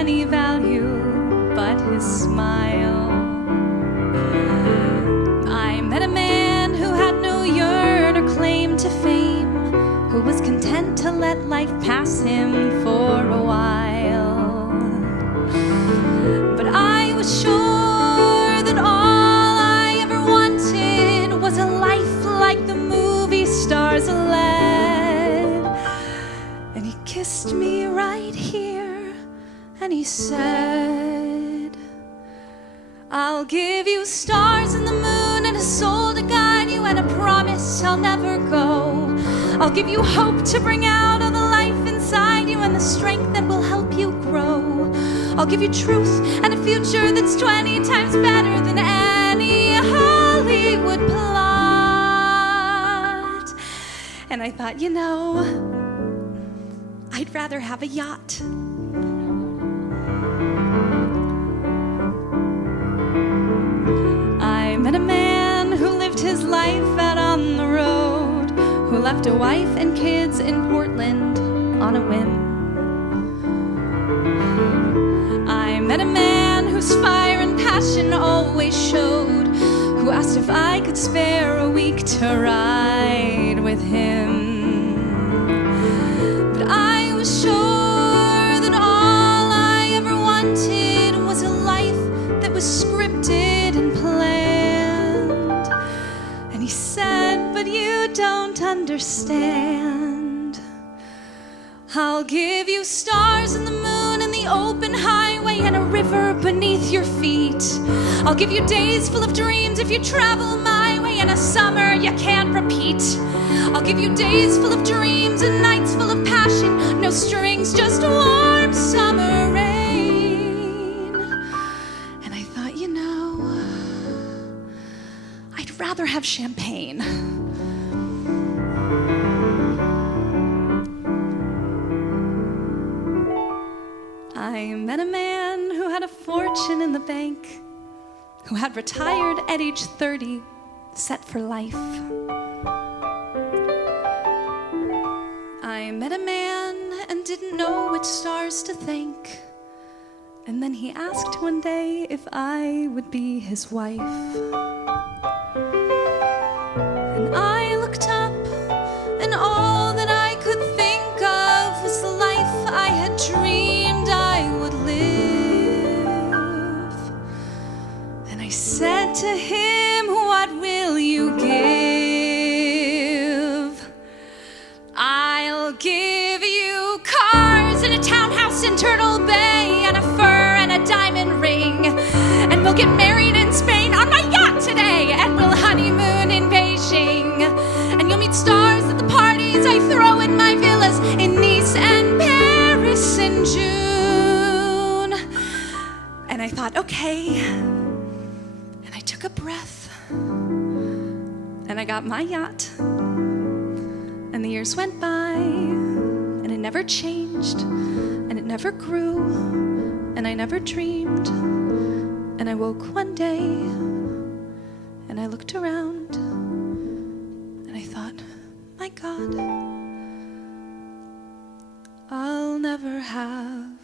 any value but his smile. I met a man who had no yearn or claim to fame, who was content to let life pass him for a while. But I was sure that all I ever wanted was a life like the movie stars led. And he kissed me right here, and he said, I'll give you stars and the moon and a soul to guide you and a promise I'll never go. I'll give you hope to bring out all the life inside you and the strength that will help you grow. I'll give you truth and a future that's 20 times better than any Hollywood plot. And I thought, you know, I'd rather have a yacht. I met a man who lived his life out on the road, who left a wife and kids in Portland on a whim. I met a man whose fire and passion always showed, who asked if I could spare a week to ride with him. But I was sure that all I ever wanted was a life that was scripted and planned. And he said, but you don't understand. I'll give you stars and the moon and the open highway and a river beneath your feet. I'll give you days full of dreams if you travel my way and a summer you can't repeat. I'll give you days full of dreams and nights full of passion, no strings, just warm summer rain. And I thought, you know, I'd rather have champagne. I met a man who had a fortune in the bank, who had retired at age 30, set for life. I met a man and didn't know which stars to thank, and then he asked one day if I would be his wife. And I looked up, and all that I could think of was the life I had dreamed I would live. And I said to him, what will you give? I'll give you cars and a townhouse in Turtle Bay and a fur and a diamond ring, and we'll get married in Spain on my yacht today, and we'll honeymoon in Beijing, and you'll meet stars at the parties I throw in my villas in Nice and Paris in June. And I thought, okay. And I took a breath, and I got my yacht. And the years went by, and it never changed, and it never grew, and I never dreamed. And I woke one day, and I looked around, and I thought, my God, I'll never have